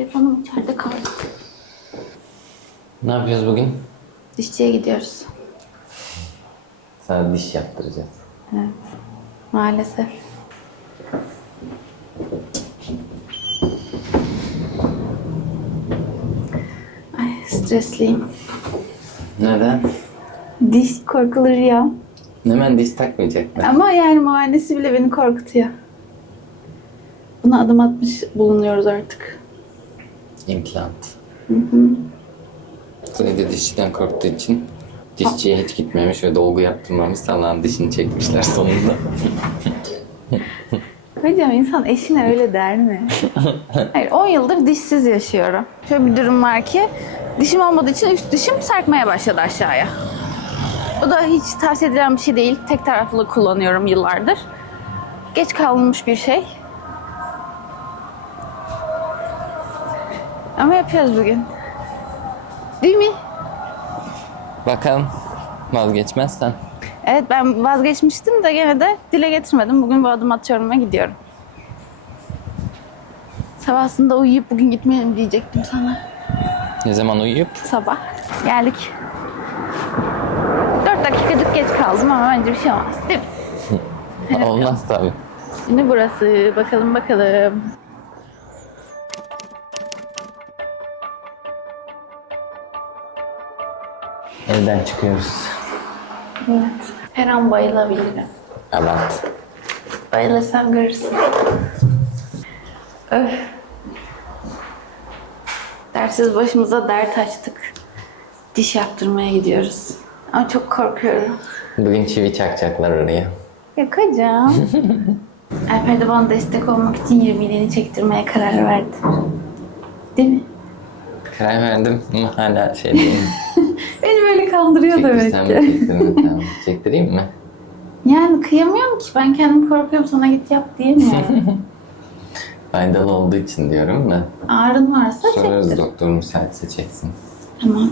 Telefonum içeride kaldı. Ne yapıyoruz bugün? Dişçiye gidiyoruz. Sana diş yaptıracağız. Evet. Maalesef. Ay stresliyim. Neden? Diş korkulur ya. Hemen diş takmayacaklar. Ama yani muayenesi bile beni korkutuyor. Buna adım atmış bulunuyoruz artık. İmplant. Seni de dişçiden korktuğu için dişçiye hiç gitmemiş ve dolgu yaptırmamış. Salağın dişini çekmişler sonunda. Hocam insan eşine öyle der mi? Hayır 10 yıldır dişsiz yaşıyorum. Şöyle bir durum var ki dişim olmadığı için üst dişim sarkmaya başladı aşağıya. Bu da hiç tavsiye edilen bir şey değil. Tek taraflı kullanıyorum yıllardır. Geç kalınmış bir şey. Ama yapıyoruz bugün. Değil mi? Bakalım vazgeçmezsen. Evet ben vazgeçmiştim de gene de dile getirmedim. Bugün bu adım atıyorum ve gidiyorum. Sabahında uyuyup bugün gitmeyelim diyecektim sana. Ne zaman uyuyup? Sabah geldik. 4 dakikacık geç kaldım ama bence bir şey olmaz değil mi? Olmaz tabii. Şimdi burası. Bakalım bakalım. Evden çıkıyoruz. Evet. Her an bayılabilirim. Evet. Bayılırsam görürsün. Öf. Dersiz başımıza dert açtık. Diş yaptırmaya gidiyoruz. Ama çok korkuyorum. Bugün çivi çakacaklar oraya. Hocam. Alper de bana destek olmak için 20'liğini çektirmeye karar verdi. Değil mi? Karar verdim ama hala şey değil. böyle kandırıyor demek Çektirsem mi ki. Çektireyim mi? Yani kıyamıyorum ki. Ben kendim korkuyorum sana git yap diyemiyorum. Faydalı olduğu için diyorum da. Ağrın varsa Sorarız çektir. doktor müsaitse çeksin. Tamam.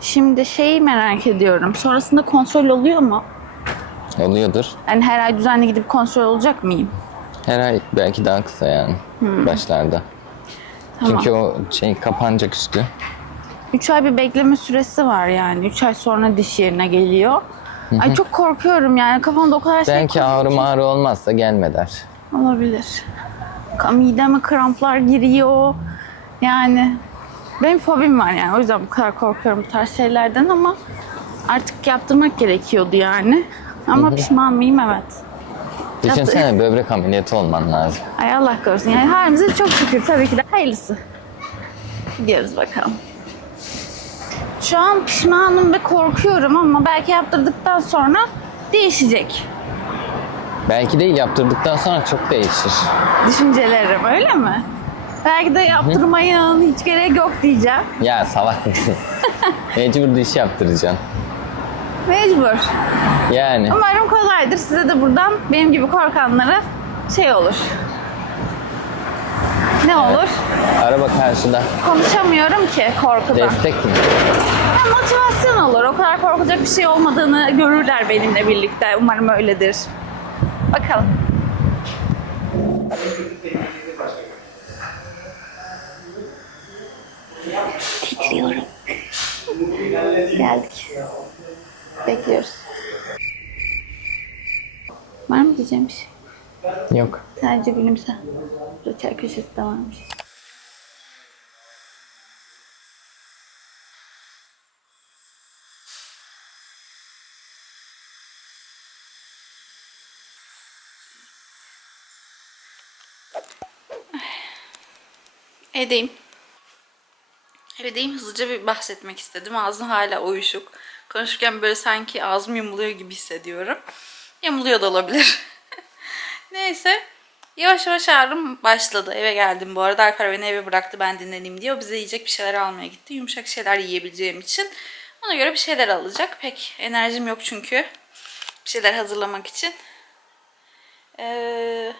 Şimdi şeyi merak ediyorum. Sonrasında kontrol oluyor mu? Oluyordur. Yani her ay düzenli gidip kontrol olacak mıyım? Her ay belki daha kısa yani başlarda. Tamam. Çünkü o şey kapanacak üstü. 3 ay bir bekleme süresi var yani. 3 ay sonra diş yerine geliyor. Ay çok korkuyorum yani. Kafamda o kadar şey Belki ağrı mağrı olmazsa gelme der. olabilir. Mideme kramplar giriyor. Yani benim fobim var yani. O yüzden bu kadar korkuyorum bu tarz şeylerden ama artık yaptırmak gerekiyordu yani. Ama pişman mıyım? Evet. Düşünsene böbrek ameliyatı olman lazım. Ay Allah korusun. Yani halimize çok şükür tabii ki de hayırlısı. Gidiyoruz bakalım. Şu an pişmanım ve korkuyorum ama belki yaptırdıktan sonra değişecek Belki değil yaptırdıktan sonra çok değişir. düşüncelerim öyle mi? Belki de yaptırmayın hiç gerek yok diyeceğim. Ya salak mısın? Mecbur diş yaptıracaksın. Mecbur. Yani Umarım kolaydır. Size de buradan benim gibi korkanlara şey olur. Ne olur? Araba karşıda. Konuşamıyorum ki korkudan. Destek mi? Ya motivasyon olur. O kadar korkacak bir şey olmadığını görürler benimle birlikte. Umarım öyledir. Bakalım. Titriyorum. Geldik. Bekliyoruz. Var mı diyeceğim bir şey? Yok. Sadece gülümse. Çay köşesi de varmış. Edeyim. Evdeyim hızlıca bir bahsetmek istedim. Ağzım hala uyuşuk. Konuşurken böyle sanki ağzım yumuluyor gibi hissediyorum. Yamuluyor da olabilir. Neyse. Yavaş yavaş ağrım başladı. Eve geldim bu arada. Alper beni eve bıraktı ben dinleneyim diye. O bize yiyecek bir şeyler almaya gitti. Yumuşak şeyler yiyebileceğim için. Ona göre bir şeyler alacak. Pek enerjim yok çünkü. Bir şeyler hazırlamak için. Ee,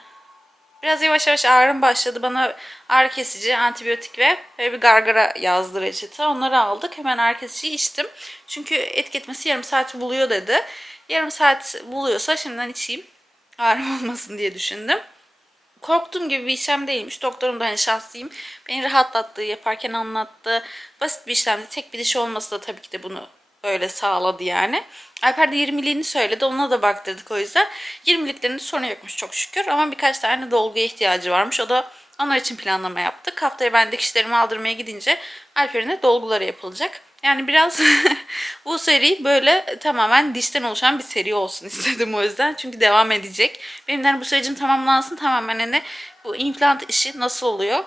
biraz yavaş yavaş ağrım başladı. Bana ağrı kesici, antibiyotik ve böyle bir gargara yazdı reçete. Onları aldık. Hemen ağrı kesiciyi içtim. Çünkü etki yarım saat buluyor dedi. Yarım saat buluyorsa şimdiden içeyim. Ağrım olmasın diye düşündüm. korktuğum gibi bir işlem değilmiş. Doktorum da hani şanslıyım. Beni rahatlattı, yaparken anlattı. Basit bir işlemdi. Tek bir diş olması da tabii ki de bunu öyle sağladı yani. Alper de 20'liğini söyledi. Ona da baktırdık o yüzden. 20'liklerinde sorun yokmuş çok şükür. Ama birkaç tane dolguya ihtiyacı varmış. O da onlar için planlama yaptık. Haftaya ben dikişlerimi aldırmaya gidince Alper'in de dolguları yapılacak. Yani biraz bu seri böyle tamamen dişten oluşan bir seri olsun istedim o yüzden. Çünkü devam edecek. Benim de hani bu sürecin tamamlansın tamamen hani bu implant işi nasıl oluyor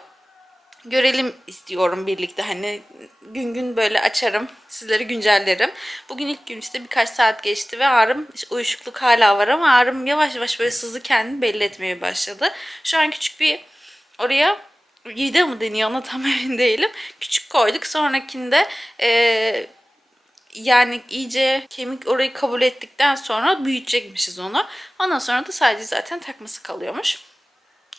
görelim istiyorum birlikte. Hani gün gün böyle açarım. Sizleri güncellerim. Bugün ilk gün işte birkaç saat geçti ve ağrım işte uyuşukluk hala var ama ağrım yavaş yavaş böyle sızı kendini belli etmeye başladı. Şu an küçük bir oraya vida mı deniyor ona tam emin değilim. Küçük koyduk. Sonrakinde eee yani iyice kemik orayı kabul ettikten sonra büyütecekmişiz onu. Ondan sonra da sadece zaten takması kalıyormuş.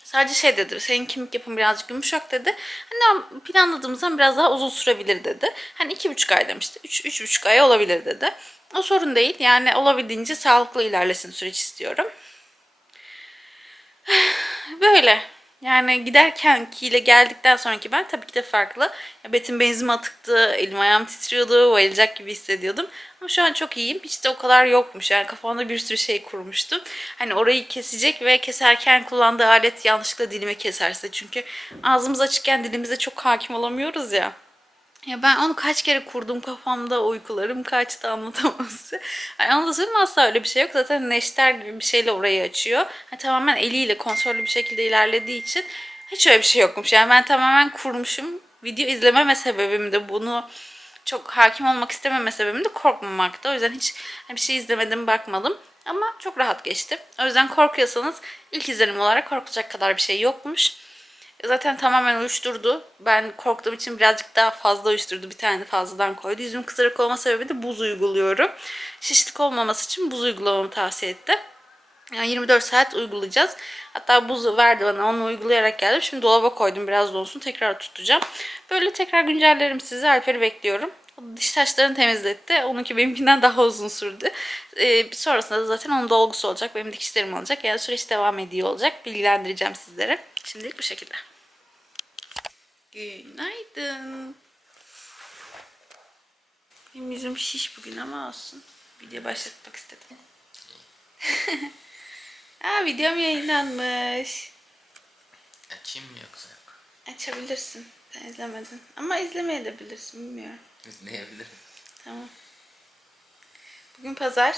Sadece şey dedi, senin kemik yapın birazcık yumuşak dedi. Hani planladığımızdan biraz daha uzun sürebilir dedi. Hani iki buçuk ay demişti. Üç, üç buçuk ay olabilir dedi. O sorun değil. Yani olabildiğince sağlıklı ilerlesin süreç istiyorum. Böyle. Yani giderkenkiyle geldikten sonraki ben tabii ki de farklı. Ya betim benzin atıktı, elim ayağım titriyordu, bayılacak gibi hissediyordum. Ama şu an çok iyiyim. Hiç de o kadar yokmuş. Yani kafamda bir sürü şey kurmuştum. Hani orayı kesecek ve keserken kullandığı alet yanlışlıkla dilime keserse. Çünkü ağzımız açıkken dilimize çok hakim olamıyoruz ya. Ya ben onu kaç kere kurdum kafamda uykularım kaçtı anlatamam size. Yani söyleyeyim asla öyle bir şey yok. Zaten neşter gibi bir şeyle orayı açıyor. Yani tamamen eliyle kontrollü bir şekilde ilerlediği için hiç öyle bir şey yokmuş. Yani ben tamamen kurmuşum. Video izlememe sebebim de bunu çok hakim olmak istememe sebebim de korkmamakta. O yüzden hiç hani bir şey izlemedim, bakmadım. Ama çok rahat geçti. O yüzden korkuyorsanız ilk izlenim olarak korkacak kadar bir şey yokmuş. Zaten tamamen uyuşturdu. Ben korktuğum için birazcık daha fazla uyuşturdu. Bir tane fazladan koydu. Yüzüm kızarık olma sebebi de buz uyguluyorum. Şişlik olmaması için buz uygulamamı tavsiye etti. Yani 24 saat uygulayacağız. Hatta buzu verdi bana onu uygulayarak geldim. Şimdi dolaba koydum biraz donsun tekrar tutacağım. Böyle tekrar güncellerim sizi. Alper'i bekliyorum. Diş taşlarını temizletti. Onunki benimkinden daha uzun sürdü. Ee, sonrasında da zaten onun dolgusu olacak. Benim dikişlerim olacak. Yani süreç devam ediyor olacak. Bilgilendireceğim sizlere. Şimdilik bu şekilde. Günaydın. Benim yüzüm şiş bugün ama olsun. Video başlatmak istedim. Aa videom yayınlanmış. Açayım mı yoksa? Açabilirsin. Sen izlemedin. Ama izlemeyebilirsin bilmiyorum. İzleyebilirim. Tamam. Bugün pazar.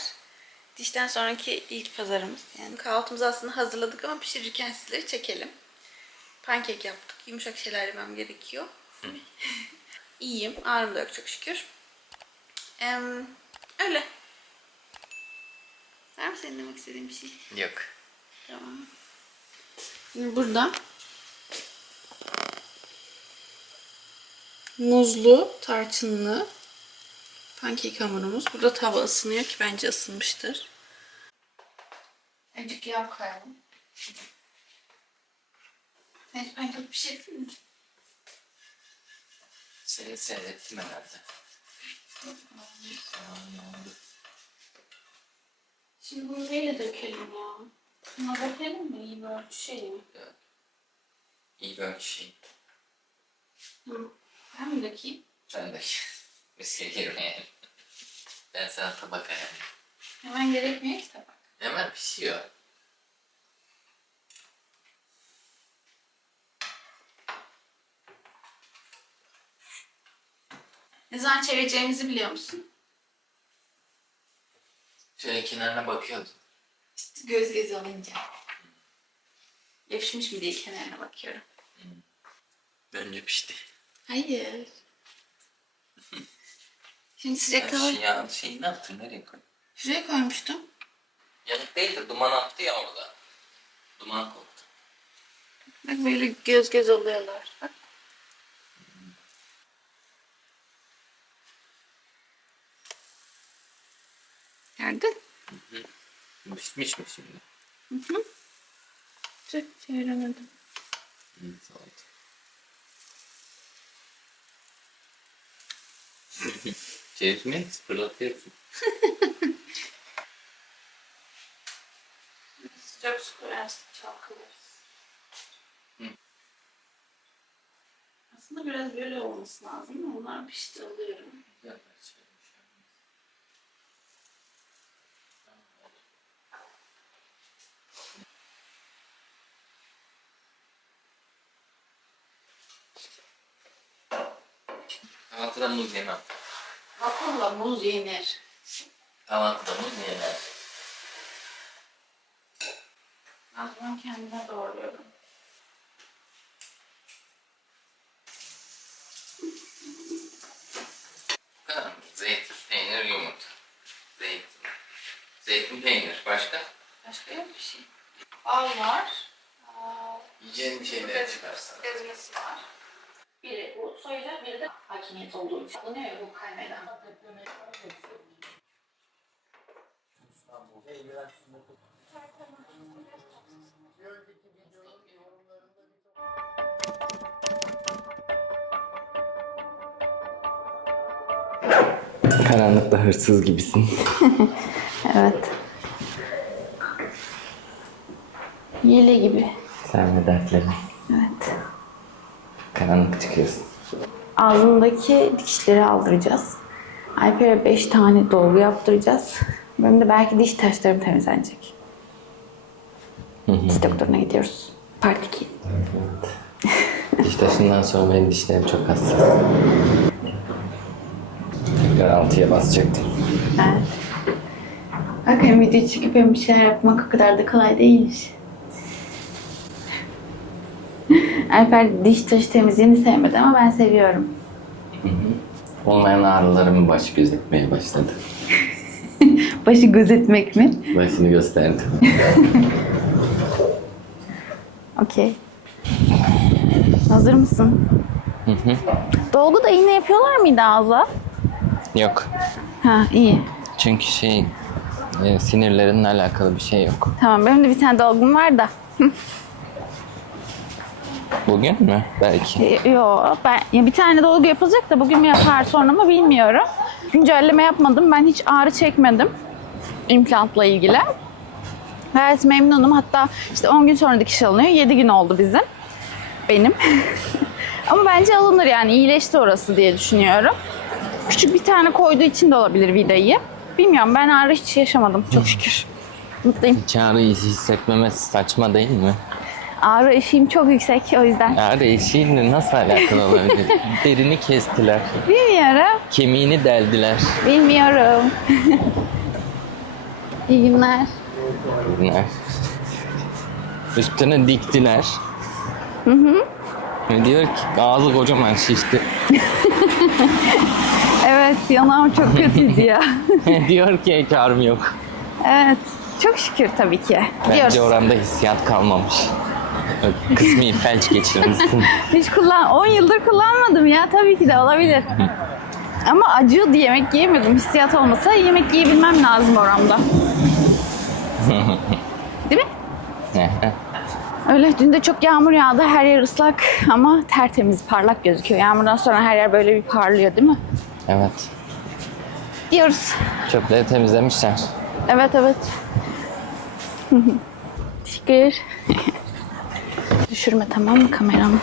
Dişten sonraki ilk pazarımız. Yani kahvaltımızı aslında hazırladık ama pişirirken sizleri çekelim. Pankek yaptık. Yumuşak şeyler yemem gerekiyor. İyiyim. Ağrım da yok çok şükür. Ee, öyle. Var mı senin demek istediğin bir şey? Yok. Tamam. Şimdi burada muzlu, tarçınlı pankek hamurumuz. Burada tava ısınıyor ki bence ısınmıştır. Azıcık yağ koyalım. Sen hiç pankek pişirdin mi? Seni seyrettim herhalde. Şimdi bunu neyle dökelim ya? Buna dökelim mi? İyi bir ölçü şey mi? İyi bir şey. Hı. Ben mi dökeyim? Ben de riske girmeyelim. Ben sana tabak ayarlayayım. Hemen gerekmiyor ki tabak. Hemen pişiyor. Ne zaman çevireceğimizi biliyor musun? Şöyle kenarına bakıyordum. İşte göz göz olunca. Yapışmış mı diye kenarına bakıyorum. Bence pişti. Hayır. Şimdi sıcak tava şey, ya, şeyi ne yaptın? Nereye koydun? şuraya koymuştum. Yanık değil de duman attı ya orada. Duman koktu. Bak böyle göz göz oluyorlar. Bak. nerede? Hı hı. Pişmiş mi şimdi? Hı hı. Tüh, çeviremedim. Şey hı, sağ ol. Çevirmeyi fırlatıyorsun. Sıcak su koyarsın, çalkalarız. Aslında biraz böyle olması lazım. Onlar pişti alıyorum. Güzel parça. Muz yemem. Vakulla muz yenir. Kahvaltıda muz yemem. Ben bunu kendime doğruyorum. Zeytin, peynir, yumurta. Zeytin. Zeytin, peynir. Başka? Başka yok bir şey. Bal var. Yiyeceğin bir şeyler çıkarsan. ezmesi var. Biri bu soyla, biri de hakimiyet olduğu için. Anlıyor ya bu kaymeden. Karanlıkta hırsız gibisin. Evet. Yele gibi. Sen ve dertlerin. Karanlık çıkıyorsun. Ağzındaki dikişleri aldıracağız. Alper'e 5 tane dolgu yaptıracağız. Benim de belki diş taşlarım temizlenecek. Diş doktoruna gidiyoruz. Part 2. Diş taşından sonra benim dişlerim çok hassas. Tekrar altıya basacaktım. Evet. Bak hem video çekip bir şeyler yapmak o kadar da kolay değilmiş. Alper diş taşı temizliğini sevmedi ama ben seviyorum. Olmayan ağrılarımı baş gözetmeye başladı. Başı gözetmek mi? Başını gösterdi. Okey. Hazır mısın? Dolgu da iğne yapıyorlar mıydı ağza? yok. Ha iyi. Çünkü şey e, sinirlerinle alakalı bir şey yok. Tamam benim de bir tane dolgum var da. Bugün mü? Belki. E, Yo ben ya bir tane dolgu yapılacak da bugün mü yapar sonra mı bilmiyorum. Güncelleme yapmadım. Ben hiç ağrı çekmedim implantla ilgili. Gayet memnunum. Hatta işte 10 gün sonra dikiş alınıyor. 7 gün oldu bizim. Benim. Ama bence alınır yani iyileşti orası diye düşünüyorum. Küçük bir tane koyduğu için de olabilir vidayı. Bilmiyorum ben ağrı hiç yaşamadım çok şükür. Mutluyum. Hiç ağrıyı hissetmemesi saçma değil mi? Ağrı eşiğim çok yüksek o yüzden. Ağrı eşiğinle nasıl alakalı olabilir? Derini kestiler. Bilmiyorum. Kemiğini deldiler. Bilmiyorum. İyi günler. Bunlar. Üstüne diktiler. Hı hı. Ve diyor ki ağzı kocaman şişti. Evet yanağım çok kötüydü ya. diyor ki karım yok. evet. Çok şükür tabii ki. Bence Gidiyoruz. oranda hissiyat kalmamış. Kısmi felç geçirmişsin. Hiç kullan 10 yıldır kullanmadım ya tabii ki de olabilir. Ama acıyordu yemek yiyemiyordum. Hissiyat olmasa yemek yiyebilmem lazım oramda. Değil mi? Öyle dün de çok yağmur yağdı. Her yer ıslak ama tertemiz, parlak gözüküyor. Yağmurdan sonra her yer böyle bir parlıyor değil mi? evet. Diyoruz. Çöpleri temizlemişler. Evet evet. Teşekkür. Düşürme tamam mı kameramı?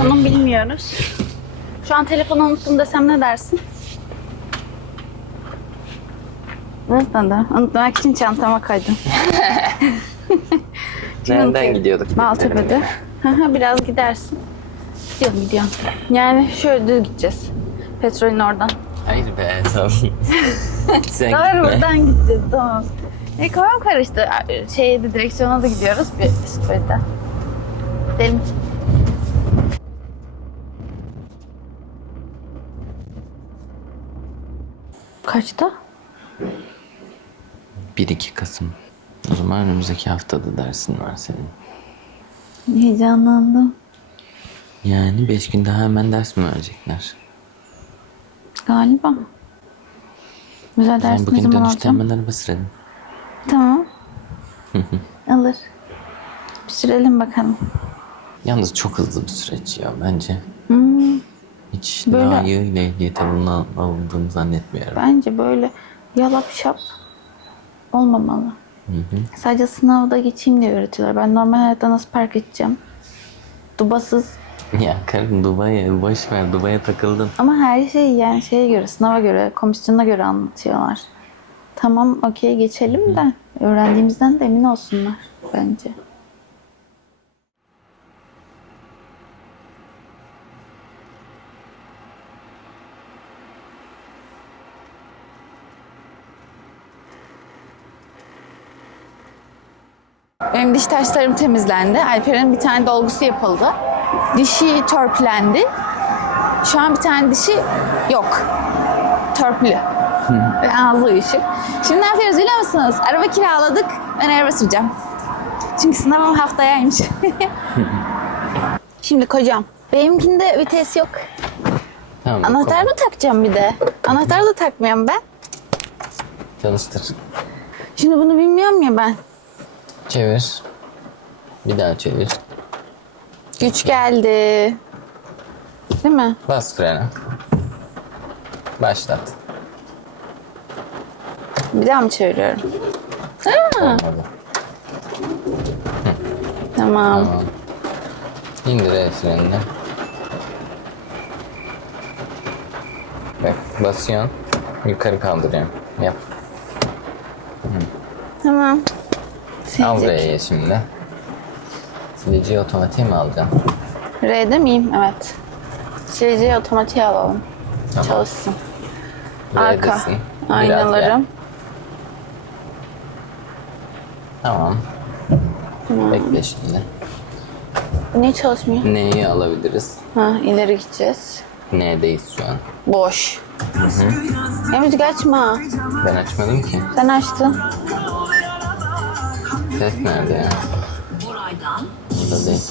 Konum bilmiyoruz. Şu an telefonu unuttum desem ne dersin? Unutmadım. Unutmak için çantama koydum. Nereden gidiyorduk? Maltepe'de. Biraz gidersin. Gidiyorum gidiyorum. Yani şöyle düz gideceğiz. Petrolün oradan. Hayır be tamam. Sen Doğru gitme. buradan gideceğiz tamam. E kafam karıştı. Şeye de direksiyona da gidiyoruz bir bisiklette. Gidelim. Kaçta? 1-2 Kasım. O zaman önümüzdeki haftada dersin var senin. Heyecanlandım. Yani 5 gün daha hemen ders mi verecekler? Galiba. Güzel ders ne bugün zaman dönüşte alacağım? hemen araba sürelim. Tamam. Alır. Bir sürelim bakalım. Yalnız çok hızlı bir süreç ya bence. Hmm, Hiç Böyle- layığıyla ehliyete alın- alındığını zannetmiyorum. bence böyle yalap şap olmamalı. Sadece sınavda geçeyim diye öğretiyorlar. Ben normal hayatta nasıl park edeceğim? Dubasız Ya karım Dubai'ye boş ver Dubai'ye takıldın. Ama her şeyi yani şeye göre, sınava göre, komisyona göre anlatıyorlar. Tamam okey geçelim de öğrendiğimizden de emin olsunlar bence. Benim diş taşlarım temizlendi. Alper'in bir tane dolgusu yapıldı. Dişi törpülendi. Şu an bir tane dişi yok. Törpülü. Ve ağzı uyuşuk. Şimdi ne yapıyoruz biliyor musunuz? Araba kiraladık. Ben araba süreceğim. Çünkü sınavım haftayaymış. Şimdi kocam. Benimkinde vites yok. Tamam. Anahtar mı takacağım bir de? Anahtarı da takmıyorum ben. Çalıştır. Şimdi bunu bilmiyorum ya ben. Çevir. Bir daha çevir. Güç geldi. Değil mi? Bas frene. Başlat. Bir daha mı çeviriyorum? Ha, tamam. Tamam. İndir el frenini. Bak basıyorsun. Yukarı kaldırıyorsun. Yap. Tamam. Al. R'ye şimdi. Siliciyi otomatiğe mi alacaksın? R'de miyim? Evet. Sileceği otomatiğe alalım. Tamam. Çalışsın. Arka. Aynalarım. gel. Tamam. Bekle şimdi. Niye çalışmıyor? N'yi alabiliriz. Ha, ileri gideceğiz. N'deyiz şu an. Boş. Ya müzik açma. Ben açmadım ki. Sen açtın. Ses nerede ya? Burada değil.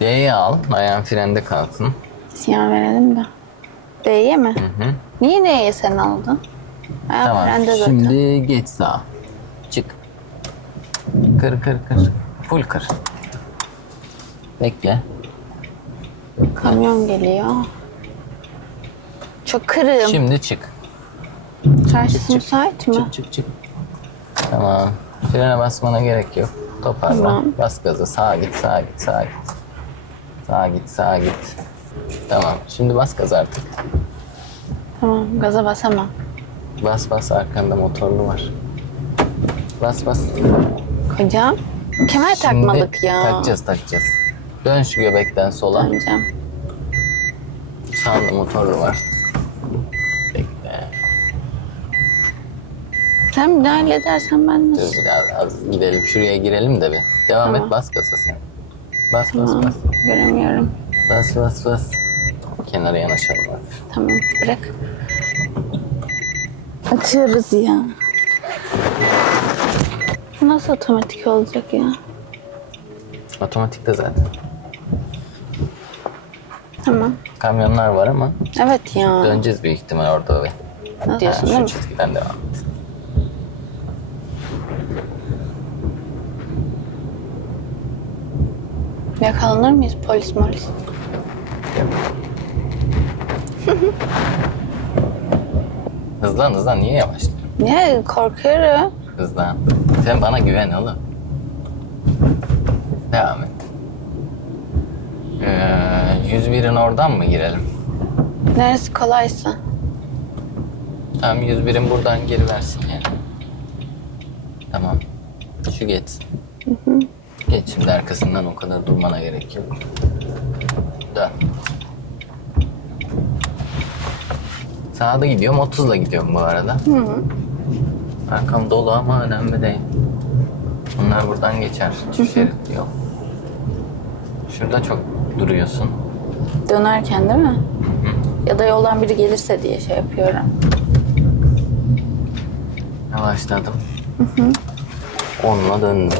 D'yi al. Ayağın frende kalsın. Sinyal verelim de. D'ye mi? Hı hı. Niye D'ye sen aldın? Ayak Tamam. frende zaten. Şimdi geç sağa. Kır kır kır. Full kır. Bekle. Kamyon geliyor. Çok kırım. Şimdi çık. Karşısı müsait mi? Çık çık çık. Tamam. Frene basmana gerek yok. Toparla. Tamam. Bas gazı. Sağa git, sağa git, sağa git. Sağa git, sağa git. Tamam. Şimdi bas gaz artık. Tamam gaza basamam. Bas bas arkanda motorlu var. Bas bas. Kocam. Kemer takmadık ya. Takacağız takacağız. Dön şu göbekten sola. Döneceğim. Sağında motorlu var. Bekle. Sen müdahale edersen ben Dur nasıl? biraz az gidelim. Şuraya girelim de bir. Devam Tamam. et bas gaza sen. Bas bas Tamam, bas. göremiyorum. Bas bas bas. Kenara yanaşalım hafif. Tamam bırak. Açıyoruz ya. Bu nasıl otomatik olacak ya? Otomatikte zaten. Tamam. Kamyonlar var ama Evet ya. döneceğiz büyük ihtimal orada ve. Diyorsun değil Şu mi? çizgiden devam et. Yakalanır mıyız polis molis? Hızlan hızlan niye yavaşlıyorsun? Niye korkuyorum? Hızlan. Sen bana güven oğlum. Devam et. Ee, 101'in oradan mı girelim? Neresi kolaysa. Tamam 101'in buradan geri versin yani. Tamam. Şu geçsin. Geç şimdi arkasından o kadar durmana gerek yok. Dön. Sağda gidiyorum 30'la gidiyorum bu arada. Arkam dolu ama önemli değil. Bunlar buradan geçer. Şu şerit yok. Şurada çok duruyorsun. Dönerken değil mi? Ya da yoldan biri gelirse diye şey yapıyorum. Yavaşladım. Onunla döndüm.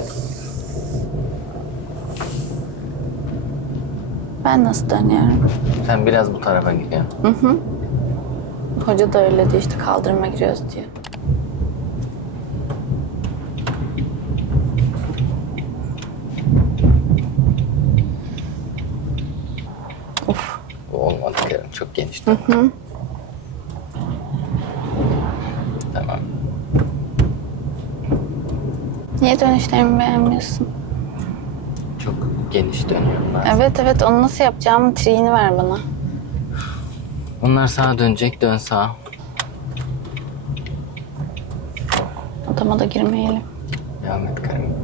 Ben nasıl dönüyorum? Sen biraz bu tarafa gidiyorsun. Hoca da öyle diyor işte kaldırıma giriyoruz diyor. Of. Bu olmadı Kerem. Çok geniş. Tamam. Tamam. Niye dönüşlerimi beğenmiyorsun? Çok geniş dönüyor bunlar. Evet evet onu nasıl yapacağım triğini ver bana. Bunlar sağa dönecek, dön sağa. Odama da girmeyelim. Devam et karım.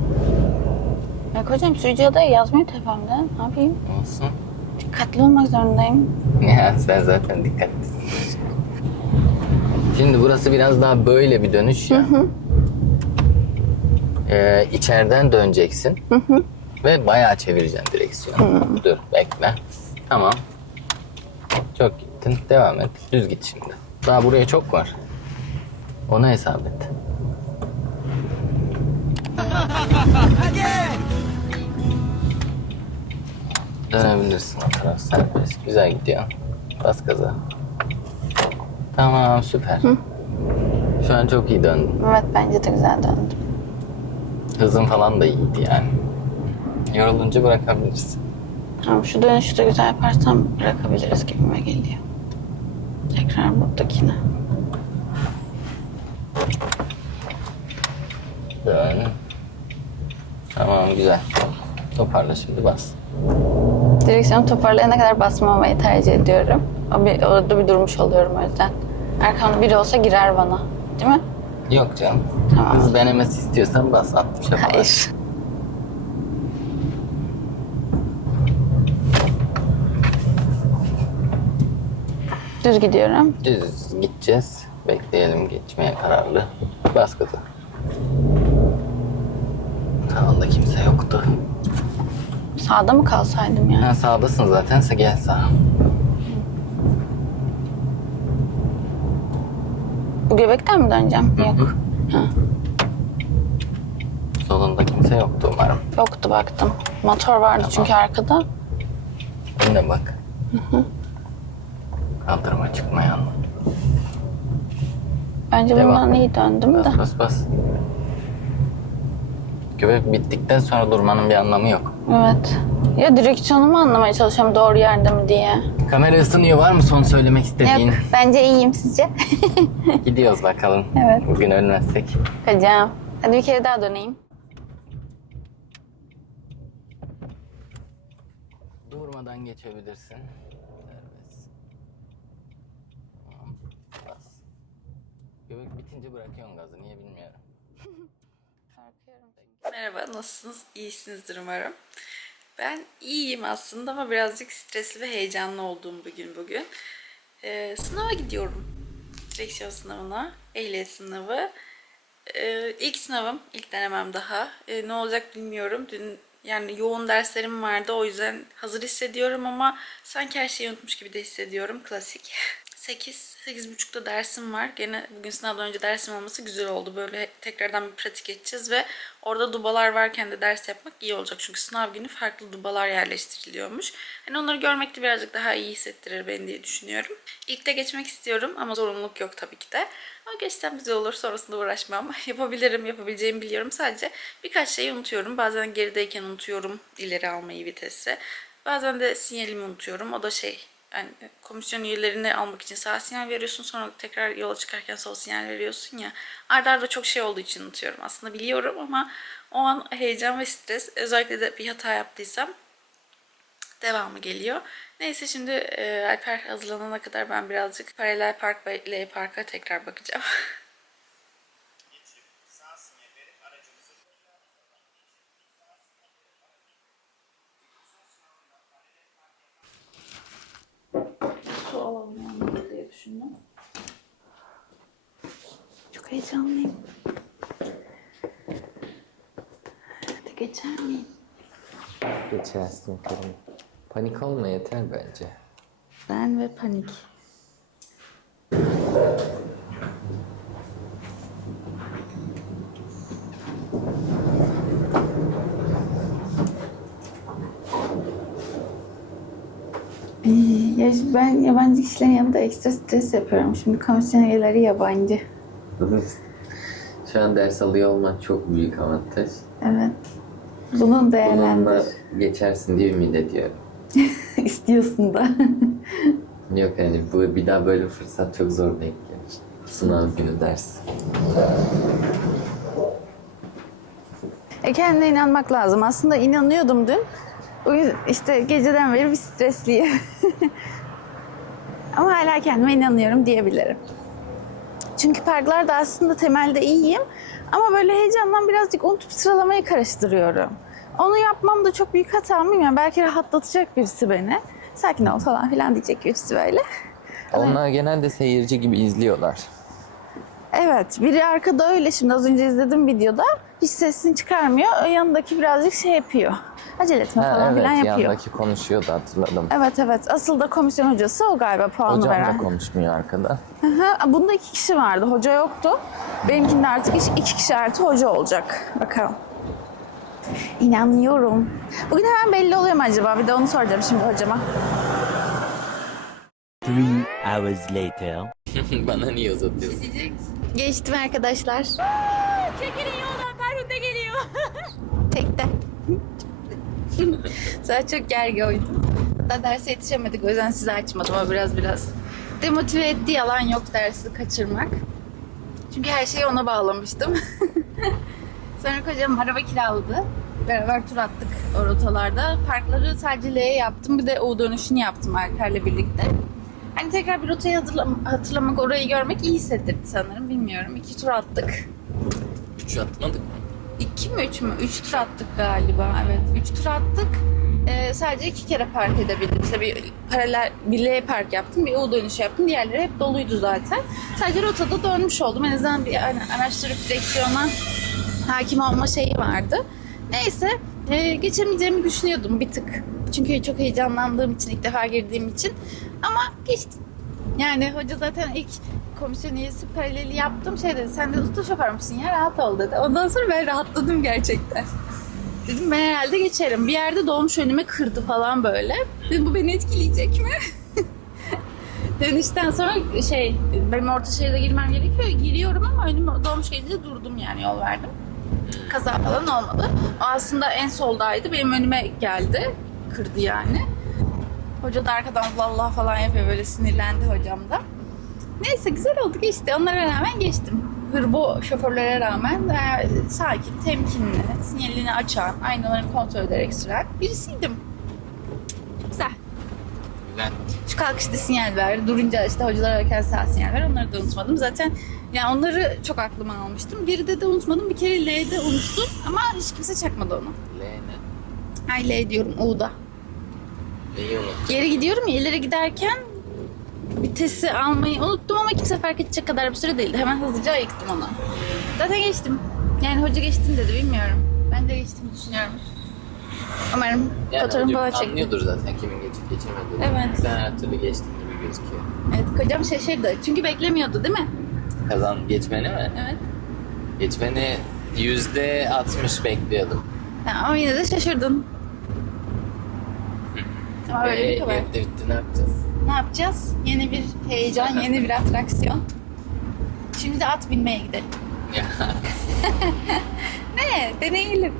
Ya hocam sürücü odaya yazmıyor tepemde. Ne yapayım? Olsun. Dikkatli olmak zorundayım. Ya sen zaten dikkatlisin. Şimdi burası biraz daha böyle bir dönüş ya. Ee, içeriden döneceksin. Ve bayağı çevireceksin direksiyonu. Dur bekle. Tamam. Çok gittin. Devam et. Düz git şimdi. Daha buraya çok var. Onu hesap et. Dönebilirsin taraf serbest. Güzel gidiyor. Bas gaza. Tamam süper. Şu an çok iyi döndün. Evet bence de güzel döndüm. Hızın falan da iyiydi yani. Yorulunca bırakabilirsin. Tamam şu dönüşü de güzel yaparsam bırakabiliriz gibime geliyor. Tekrar buradakine. Dön. Tamam güzel. Toparla şimdi bas. Direksiyonu toparlayana kadar basmamayı tercih ediyorum. O bir, orada bir durmuş oluyorum o yüzden. Arkamda biri olsa girer bana. Değil mi? Yok canım. Tamam. Hız denemesi istiyorsan bas 60'a falan. Hayır. Düz gidiyorum. Düz gideceğiz. Bekleyelim geçmeye kararlı. Bas gaza. Sağında kimse yoktu. Sağda mı kalsaydım ya? Ha, sağdasın zaten. Sen gel sağa. Bu göbekten mi döneceğim? Yok. Ha. Solunda kimse yoktu umarım. Yoktu baktım. Motor vardı çünkü arkada. Önüne bak. Kaldırıma çıkmayan. Bence Devam. bundan iyi döndüm de. Bas bas bas. Göbek bittikten sonra durmanın bir anlamı yok. Evet. Ya direksiyonumu anlamaya çalışıyorum doğru yerde mi diye. Kamera ısınıyor var mı son söylemek istediğin? Yok bence iyiyim sizce. Gidiyoruz bakalım. Evet. Bugün ölmezsek. Hocam. Hadi bir kere daha döneyim. Durmadan geçebilirsin. Serbest. Tamam. Bas. Göbek bitince bırakıyorsun gazı. Niye bilmiyorum. Merhaba, nasılsınız? İyisinizdir umarım. Ben iyiyim aslında ama birazcık stresli ve heyecanlı olduğum bugün bugün. Ee, sınava gidiyorum. Direksiyon sınavına, ehliyet sınavı. Ee, ilk sınavım, ilk denemem daha. Ee, ne olacak bilmiyorum. Dün yani yoğun derslerim vardı o yüzden hazır hissediyorum ama sanki her şeyi unutmuş gibi de hissediyorum. Klasik. 8, 8.30'da dersim var. Gene bugün sınavdan önce dersim olması güzel oldu. Böyle tekrardan bir pratik edeceğiz ve orada dubalar varken de ders yapmak iyi olacak. Çünkü sınav günü farklı dubalar yerleştiriliyormuş. Hani onları görmek de birazcık daha iyi hissettirir beni diye düşünüyorum. İlk de geçmek istiyorum ama zorunluluk yok tabii ki de. Ama geçsem güzel olur. Sonrasında uğraşmam. Yapabilirim, yapabileceğimi biliyorum. Sadece birkaç şeyi unutuyorum. Bazen gerideyken unutuyorum ileri almayı vitesi. Bazen de sinyalimi unutuyorum. O da şey yani komisyon üyelerini almak için sağ sinyal veriyorsun sonra tekrar yola çıkarken sol sinyal veriyorsun ya. Arda arda çok şey olduğu için unutuyorum. Aslında biliyorum ama o an heyecan ve stres özellikle de bir hata yaptıysam devamı geliyor. Neyse şimdi e, Alper hazırlanana kadar ben birazcık paralel park ve L parka tekrar bakacağım. Su alalım düşündüm. Çok heyecanlıyım. Hadi geçer miyim? Geçersin karım. Panik olma yeter bence. Ben ve panik. Ben yabancı kişilerin yanında ekstra stres yapıyorum. Şimdi komisyon üyeleri yabancı. Şu an ders alıyor olman çok büyük avantaj. Evet. Bunu Bununla değerlendir. geçersin diye ümit ediyorum. İstiyorsun da. Yok yani bu bir daha böyle fırsat çok zor denk gelir. Sınav günü ders. E kendine inanmak lazım. Aslında inanıyordum dün. O yüzden işte geceden beri bir stresliyim. Ama hala kendime inanıyorum diyebilirim. Çünkü parklarda aslında temelde iyiyim. Ama böyle heyecandan birazcık unutup sıralamayı karıştırıyorum. Onu yapmam da çok büyük hata mıyım? Yani belki rahatlatacak birisi beni. Sakin ol falan filan diyecek birisi böyle. Onlar genelde seyirci gibi izliyorlar. Evet, biri arkada öyle şimdi az önce izledim videoda. Hiç sesini çıkarmıyor. O yanındaki birazcık şey yapıyor. Acele etme Ha, falan evet filan yapıyor. yandaki konuşuyordu hatırladım. Evet evet. Asıl da komisyon hocası o galiba puanı Hocam veren. da konuşmuyor arkada. Hı hı. Bunda iki kişi vardı. Hoca yoktu. Benimkinde artık iş- iki kişi artı hoca olacak. Bakalım. İnanıyorum. Bugün hemen belli oluyor mu acaba? Bir de onu soracağım şimdi hocama. Three hours later. Bana niye uzatıyorsun? Geçtim arkadaşlar. Çekilin yoldan Ferhunde geliyor. Tekte. Zaten çok gergin Hatta derse yetişemedik o yüzden size açmadım ama biraz biraz. Demotive etti yalan yok dersi kaçırmak. Çünkü her şeyi ona bağlamıştım. Sonra kocam araba kiraladı. Beraber tur attık o rotalarda. Parkları sadece L'ye yaptım. Bir de U dönüşünü yaptım Alper'le birlikte. Hani tekrar bir rotayı hatırlam- hatırlamak, orayı görmek iyi hissettirdi sanırım. Bilmiyorum. İki tur attık. Üç atmadık mı? İki mi üç mü? Üç tur attık galiba. Evet. Üç tur attık. Ee, sadece iki kere park edebildim. İşte bir paralel bir L park yaptım, bir U dönüşü yaptım. Diğerleri hep doluydu zaten. Sadece rotada dönmüş oldum. En azından bir hani araştırıp direksiyona hakim olma şeyi vardı. Neyse e, geçemeyeceğimi düşünüyordum bir tık. Çünkü çok heyecanlandığım için, ilk defa girdiğim için. Ama geçtim. Yani hoca zaten ilk komisyon üyesi paraleli yaptım. Şey dedi, sen de usta şoför müsün ya rahat ol dedi. Ondan sonra ben rahatladım gerçekten. Dedim ben herhalde geçerim. Bir yerde dolmuş önüme kırdı falan böyle. Dedim bu beni etkileyecek mi? Dönüşten sonra şey benim orta şeride girmem gerekiyor. Giriyorum ama önüme dolmuş gelince durdum yani yol verdim. Kaza falan olmadı. O aslında en soldaydı. Benim önüme geldi. Kırdı yani. Hoca da arkadan Allah falan yapıyor böyle sinirlendi hocam da. Neyse güzel oldu geçti. Onlara rağmen geçtim. Hırbo şoförlere rağmen e, sakin, temkinli, sinyalini açan, aynalarını kontrol ederek süren birisiydim. Güzel. Güzel. Şu kalkışta sinyal ver, durunca işte hocalar ararken sağ sinyal ver. Onları da unutmadım. Zaten yani onları çok aklıma almıştım. Bir de de unutmadım. Bir kere L'de unuttum ama hiç kimse çakmadı onu. L ne? Ay L diyorum U'da. Unuttum. Geri gidiyorum ya ileri giderken vitesi almayı unuttum ama kimse fark edecek kadar bir süre değildi. Hemen hızlıca ayıktım onu. Zaten geçtim. Yani hoca geçtin dedi bilmiyorum. Ben de geçtiğimi düşünüyorum. Umarım Yani fotoğrafı hoca falan çektim. anlıyordur zaten kimin geçip geçemediğini. Evet. Sen her türlü geçtin gibi gözüküyor. Evet kocam şaşırdı. Çünkü beklemiyordu değil mi? Kazan geçmeni mi? Evet. Geçmeni yüzde 60 bekliyordum. Ha, ama yine de şaşırdın. Ama öyle bir Ee, kadar. bitti bitti ne yapacağız? Ne yapacağız? Yeni bir heyecan, yeni bir atraksiyon. Şimdi de at binmeye gidelim. Ne? Deneyelim.